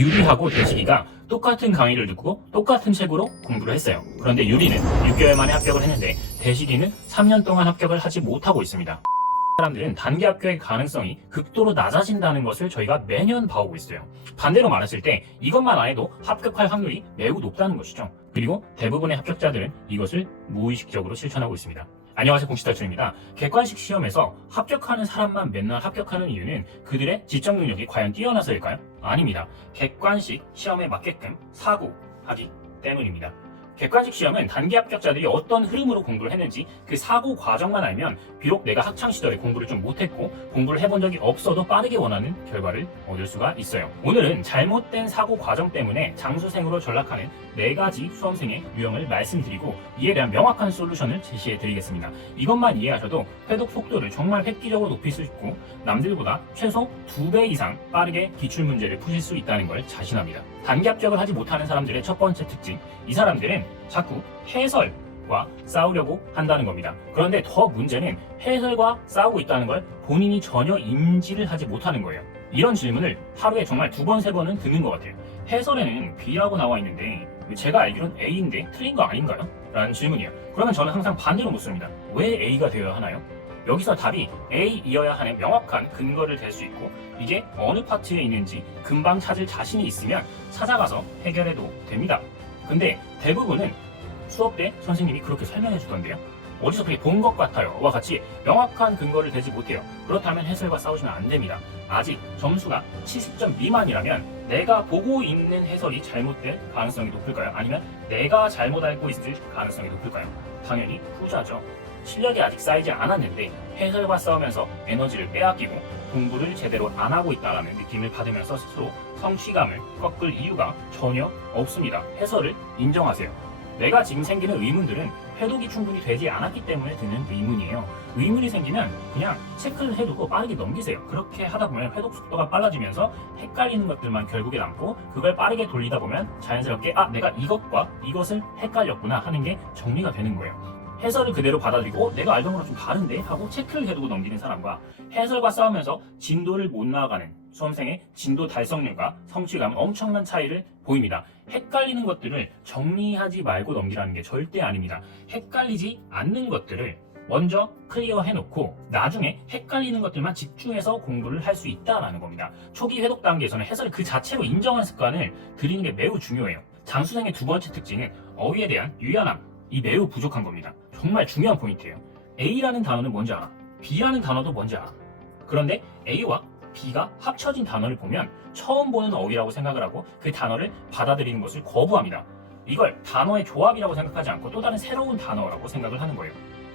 유리하고 대식이가 똑같은 강의를 듣고 똑같은 책으로 공부를 했어요. 그런데 유리는 6개월 만에 합격을 했는데 대식이는 3년 동안 합격을 하지 못하고 있습니다. 사람들은 단기 합격의 가능성이 극도로 낮아진다는 것을 저희가 매년 봐오고 있어요. 반대로 말했을 때 이것만 안 해도 합격할 확률이 매우 높다는 것이죠. 그리고 대부분의 합격자들은 이것을 무의식적으로 실천하고 있습니다. 안녕하세요, 공시탈출입니다. 객관식 시험에서 합격하는 사람만 맨날 합격하는 이유는 그들의 지적 능력이 과연 뛰어나서일까요? 아닙니다. 객관식 시험에 맞게끔 사고하기 때문입니다. 객관식 시험은 단기 합격자들이 어떤 흐름으로 공부를 했는지 그 사고 과정만 알면 비록 내가 학창시절에 공부를 좀 못했고 공부를 해본 적이 없어도 빠르게 원하는 결과를 얻을 수가 있어요. 오늘은 잘못된 사고 과정 때문에 장수생으로 전락하는 4가지 수험생의 유형을 말씀드리고 이에 대한 명확한 솔루션을 제시해 드리겠습니다. 이것만 이해하셔도 회독 속도를 정말 획기적으로 높일 수 있고 남들보다 최소 2배 이상 빠르게 기출문제를 푸실 수 있다는 걸 자신합니다. 단기 합격을 하지 못하는 사람들의 첫 번째 특징, 이 사람들은 자꾸 해설과 싸우려고 한다는 겁니다. 그런데 더 문제는 해설과 싸우고 있다는 걸 본인이 전혀 인지를 하지 못하는 거예요. 이런 질문을 하루에 정말 2번, 3번은 듣는 것 같아요. 해설에는 B라고 나와 있는데 제가 알기로는 A인데 틀린 거 아닌가요? 라는 질문이에요. 그러면 저는 항상 반대로 묻습니다. 왜 A가 되어야 하나요? 여기서 답이 A이어야 하는 명확한 근거를 댈 수 있고 이게 어느 파트에 있는지 금방 찾을 자신이 있으면 찾아가서 해결해도 됩니다. 근데 대부분은 수업 때 선생님이 그렇게 설명해 주던데요. 어디서 그렇게 본 것 같아요 와 같이 명확한 근거를 대지 못해요. 그렇다면 해설과 싸우시면 안 됩니다. 아직 점수가 70점 미만이라면 내가 보고 있는 해설이 잘못될 가능성이 높을까요? 아니면 내가 잘못 알고 있을 가능성이 높을까요? 당연히 후자죠. 실력이 아직 쌓이지 않았는데 해설과 싸우면서 에너지를 빼앗기고 공부를 제대로 안 하고 있다는 느낌을 받으면서 스스로 성취감을 꺾을 이유가 전혀 없습니다. 해설을 인정하세요. 내가 지금 생기는 의문들은 회독이 충분히 되지 않았기 때문에 드는 의문이에요. 의문이 생기면 그냥 체크를 해두고 빠르게 넘기세요. 그렇게 하다 보면 회독 속도가 빨라지면서 헷갈리는 것들만 결국에 남고 그걸 빠르게 돌리다 보면 자연스럽게 내가 이것과 이것을 헷갈렸구나 하는 게 정리가 되는 거예요. 해설을 그대로 받아들이고 내가 알던 거랑 좀 다른데 하고 체크를 해두고 넘기는 사람과 해설과 싸우면서 진도를 못 나아가는 수험생의 진도 달성률과 성취감은 엄청난 차이를 보입니다. 헷갈리는 것들을 정리하지 말고 넘기라는 게 절대 아닙니다. 헷갈리지 않는 것들을 먼저 클리어 해놓고 나중에 헷갈리는 것들만 집중해서 공부를 할 수 있다는 겁니다. 초기 회독 단계에서는 해설을 그 자체로 인정하는 습관을 들이는 게 매우 중요해요. 장수생의 두 번째 특징은 어휘에 대한 유연함, 이 매우 부족한 겁니다. 정말 중요한 포인트예요. A라는 단어는 뭔지 알아. B라는 단어도 뭔지 알아. 그런데 A와 B가 합쳐진 단어를 보면 처음 보는 어휘라고 생각을 하고 그 단어를 받아들이는 것을 거부합니다. 이걸 단어의 조합이라고 생각하지 않고 또 다른 새로운 단어라고 생각을 하는 거예요.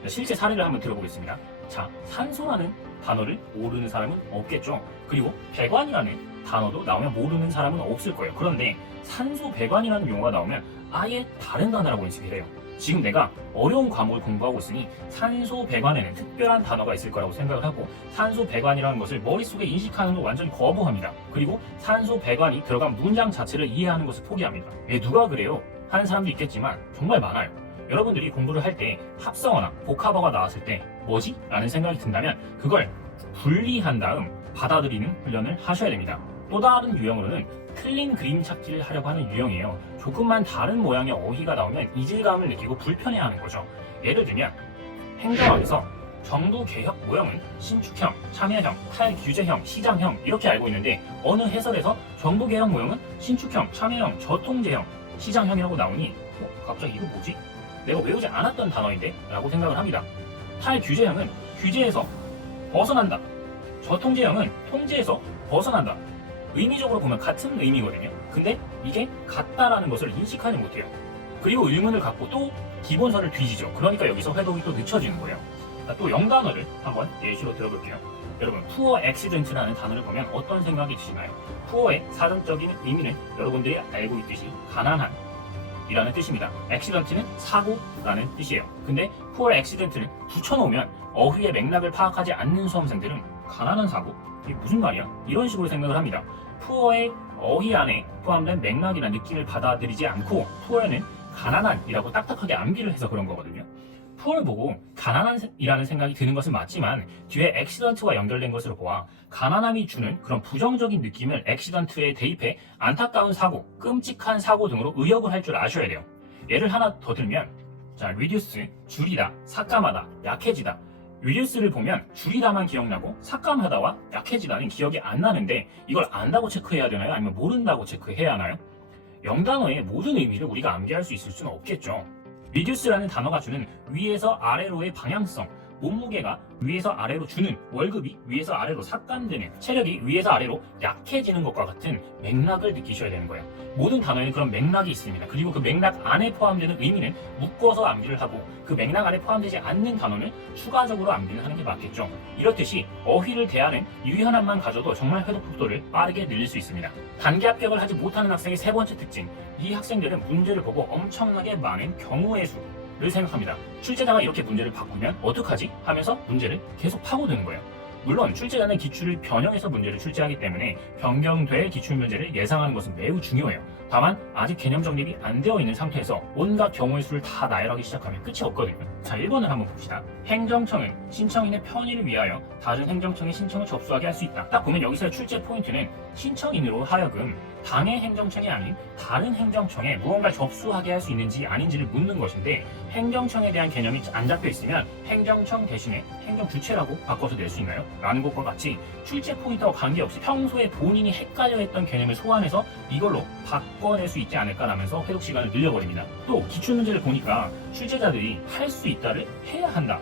실제 사례를 한번 들어보겠습니다. 자, 산소라는 단어를 모르는 사람은 없겠죠. 그리고 배관이라는 단어도 나오면 모르는 사람은 없을 거예요. 그런데 산소 배관이라는 용어가 나오면 아예 다른 단어라고 인식을 해요. 지금 내가 어려운 과목을 공부하고 있으니 산소 배관에는 특별한 단어가 있을 거라고 생각을 하고 산소 배관이라는 것을 머릿속에 인식하는 걸 완전히 거부합니다. 그리고 산소 배관이 들어간 문장 자체를 이해하는 것을 포기합니다. 누가 그래요? 하는 사람도 있겠지만 정말 많아요. 여러분들이 공부를 할 때 합성어나 복합어가 나왔을 때 뭐지? 라는 생각이 든다면 그걸 분리한 다음 받아들이는 훈련을 하셔야 됩니다. 또 다른 유형으로는 틀린 그림 찾기를 하려고 하는 유형이에요. 조금만 다른 모양의 어휘가 나오면 이질감을 느끼고 불편해하는 거죠. 예를 들면 행정학에서 정부개혁 모형은 신축형, 참여형, 탈규제형, 시장형 이렇게 알고 있는데 어느 해설에서 정부개혁 모형은 신축형, 참여형, 저통제형, 시장형이라고 나오니 갑자기 이거 뭐지? 내가 외우지 않았던 단어인데? 라고 생각을 합니다. 탈규제형은 규제에서 벗어난다. 저통제형은 통제에서 벗어난다. 의미적으로 보면 같은 의미거든요. 근데 이게 같다라는 것을 인식하지 못해요. 그리고 의문을 갖고 또 기본서를 뒤지죠. 그러니까 여기서 회독이 또 늦춰지는 거예요. 또 영단어를 한번 예시로 들어볼게요. 여러분, poor accident라는 단어를 보면 어떤 생각이 드시나요? poor의 사전적인 의미는 여러분들이 알고 있듯이 가난한 이라는 뜻입니다. accident는 사고라는 뜻이에요. 근데 poor accident를 붙여놓으면 어휘의 맥락을 파악하지 않는 수험생들은 가난한 사고? 이게 무슨 말이야? 이런 식으로 생각을 합니다. poor의 어휘 안에 포함된 맥락이나 느낌을 받아들이지 않고 poor는 가난한이라고 딱딱하게 암기를 해서 그런 거거든요. 푸어를 보고 가난한이라는 생각이 드는 것은 맞지만 뒤에 액시던트와 연결된 것으로 보아 가난함이 주는 그런 부정적인 느낌을 액시던트에 대입해 안타까운 사고, 끔찍한 사고 등으로 의역을 할 줄 아셔야 돼요. 예를 하나 더 들면 자, reduce, 줄이다, 삭감하다, 약해지다. reduce를 보면 줄이다만 기억나고 삭감하다와 약해지다는 기억이 안 나는데 이걸 안다고 체크해야 되나요? 아니면 모른다고 체크해야 하나요? 영단어의 모든 의미를 우리가 암기할 수 있을 수는 없겠죠. reduce라는 단어가 주는 위에서 아래로의 방향성, 몸무게가 위에서 아래로 주는, 월급이 위에서 아래로 삭감되는, 체력이 위에서 아래로 약해지는 것과 같은 맥락을 느끼셔야 되는 거예요. 모든 단어에는 그런 맥락이 있습니다. 그리고 그 맥락 안에 포함되는 의미는 묶어서 암기를 하고 그 맥락 안에 포함되지 않는 단어는 추가적으로 암기를 하는 게 맞겠죠. 이렇듯이 어휘를 대하는 유연함만 가져도 정말 회독 속도를 빠르게 늘릴 수 있습니다. 단기 합격을 하지 못하는 학생의 세 번째 특징, 이 학생들은 문제를 보고 엄청나게 많은 경우의 수를 생각합니다. 출제자가 이렇게 문제를 바꾸면 어떡하지? 하면서 문제를 계속 파고드는 거예요. 물론 출제자는 기출을 변형해서 문제를 출제하기 때문에 변경될 기출문제를 예상하는 것은 매우 중요해요. 다만 아직 개념 정립이 안 되어 있는 상태에서 온갖 경우의 수를 다 나열하기 시작하면 끝이 없거든요. 자, 1번을 한번 봅시다. 행정청은 신청인의 편의를 위하여 다른 행정청에 신청을 접수하게 할 수 있다. 딱 보면 여기서의 출제 포인트는 신청인으로 하여금 당의 행정청이 아닌 다른 행정청에 무언가 접수하게 할 수 있는지 아닌지를 묻는 것인데, 행정청에 대한 개념이 안 잡혀 있으면 행정청 대신에 행정주체라고 바꿔서 낼 수 있나요? 라는 것과 같이 출제 포인트와 관계없이 평소에 본인이 헷갈려 했던 개념을 소환해서 이걸로 바꿔낼 수 있지 않을까라면서 회독 시간을 늘려버립니다. 또 기출문제를 보니까 출제자들이 할 수 있다를 해야 한다,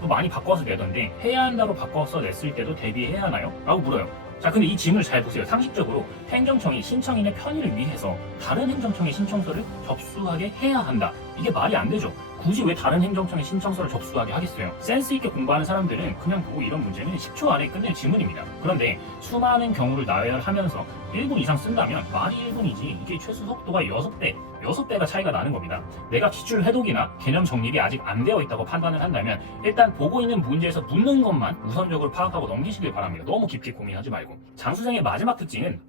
또 많이 바꿔서 내던데 해야 한다로 바꿔서 냈을 때도 대비해야 하나요? 라고 물어요. 자, 근데 이 질문을 잘 보세요. 상식적으로 행정청이 신청인의 편의를 위해서 다른 행정청의 신청서를 접수하게 해야 한다, 이게 말이 안 되죠. 굳이 왜 다른 행정청의 신청서를 접수하게 하겠어요? 센스 있게 공부하는 사람들은 그냥 보고 이런 문제는 10초 안에 끝낼 질문입니다. 그런데 수많은 경우를 나열하면서 1분 이상 쓴다면 말이 1분이지 이게 최소 속도가 6배가 차이가 나는 겁니다. 내가 기출 회독이나 개념 정립이 아직 안 되어 있다고 판단을 한다면 일단 보고 있는 문제에서 묻는 것만 우선적으로 파악하고 넘기시길 바랍니다. 너무 깊게 고민하지 말고. 장수생의 마지막 특징은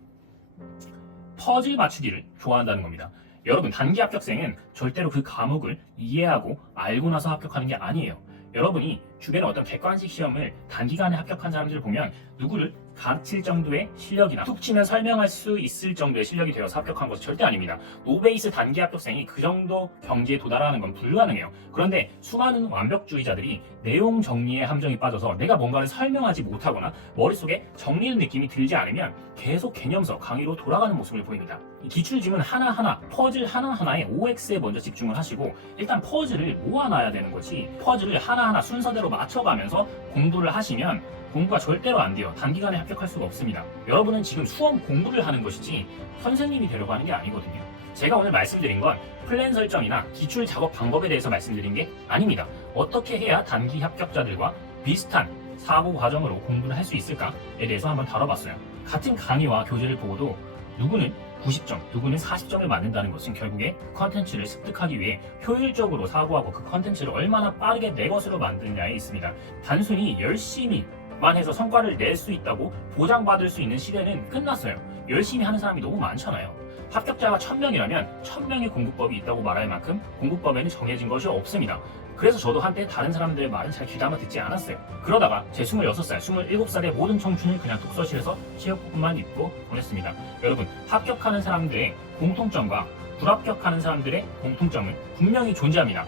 퍼즐 맞추기를 좋아한다는 겁니다. 여러분, 단기 합격생은 절대로 그 과목을 이해하고 알고 나서 합격하는 게 아니에요. 여러분이 주변에 어떤 객관식 시험을 단기간에 합격한 사람들을 보면 누구를 가르칠 정도의 실력이나 툭 치면 설명할 수 있을 정도의 실력이 되어서 합격한 것은 절대 아닙니다. 노베이스 단기 합격생이 그 정도 경지에 도달하는 건 불가능해요. 그런데 수많은 완벽주의자들이 내용 정리의 함정이 빠져서 내가 뭔가를 설명하지 못하거나 머릿속에 정리의 느낌이 들지 않으면 계속 개념서, 강의로 돌아가는 모습을 보입니다. 기출지문 하나하나, 퍼즐 하나하나에 OX에 먼저 집중을 하시고 일단 퍼즐을 모아놔야 되는 거지, 퍼즐을 하나하나 순서대로 맞춰가면서 공부를 하시면 공부가 절대로 안 돼요. 단기간에 합격할 수가 없습니다. 여러분은 지금 수험 공부를 하는 것이지 선생님이 되려고 하는 게 아니거든요. 제가 오늘 말씀드린 건 플랜 설정이나 기출 작업 방법에 대해서 말씀드린 게 아닙니다. 어떻게 해야 단기 합격자들과 비슷한 사고 과정으로 공부를 할 수 있을까에 대해서 한번 다뤄봤어요. 같은 강의와 교재를 보고도 누구는 90점, 누구는 40점을 맞는다는 것은 결국에 컨텐츠를 습득하기 위해 효율적으로 사고하고 그 컨텐츠를 얼마나 빠르게 내 것으로 만드느냐에 있습니다. 단순히 열심히만 해서 성과를 낼 수 있다고 보장받을 수 있는 시대는 끝났어요. 열심히 하는 사람이 너무 많잖아요. 합격자가 1000명이라면 1000명의 공부법이 있다고 말할 만큼 공부법에는 정해진 것이 없습니다. 그래서 저도 한때 다른 사람들의 말은 잘 귀담아 듣지 않았어요. 그러다가 제 26살, 27살의 모든 청춘을 그냥 독서실에서 취업복만 입고 보냈습니다. 여러분, 합격하는 사람들의 공통점과 불합격하는 사람들의 공통점은 분명히 존재합니다.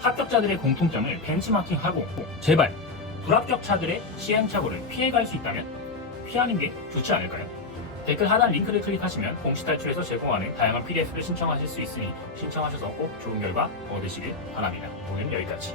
합격자들의 공통점을 벤치마킹하고 제발 불합격자들의 시행착오를 피해갈 수 있다면 피하는 게 좋지 않을까요? 댓글 하단 링크를 클릭하시면 공시 탈출에서 제공하는 다양한 PDF를 신청하실 수 있으니 신청하셔서 꼭 좋은 결과 얻으시길 바랍니다. 오늘은 여기까지.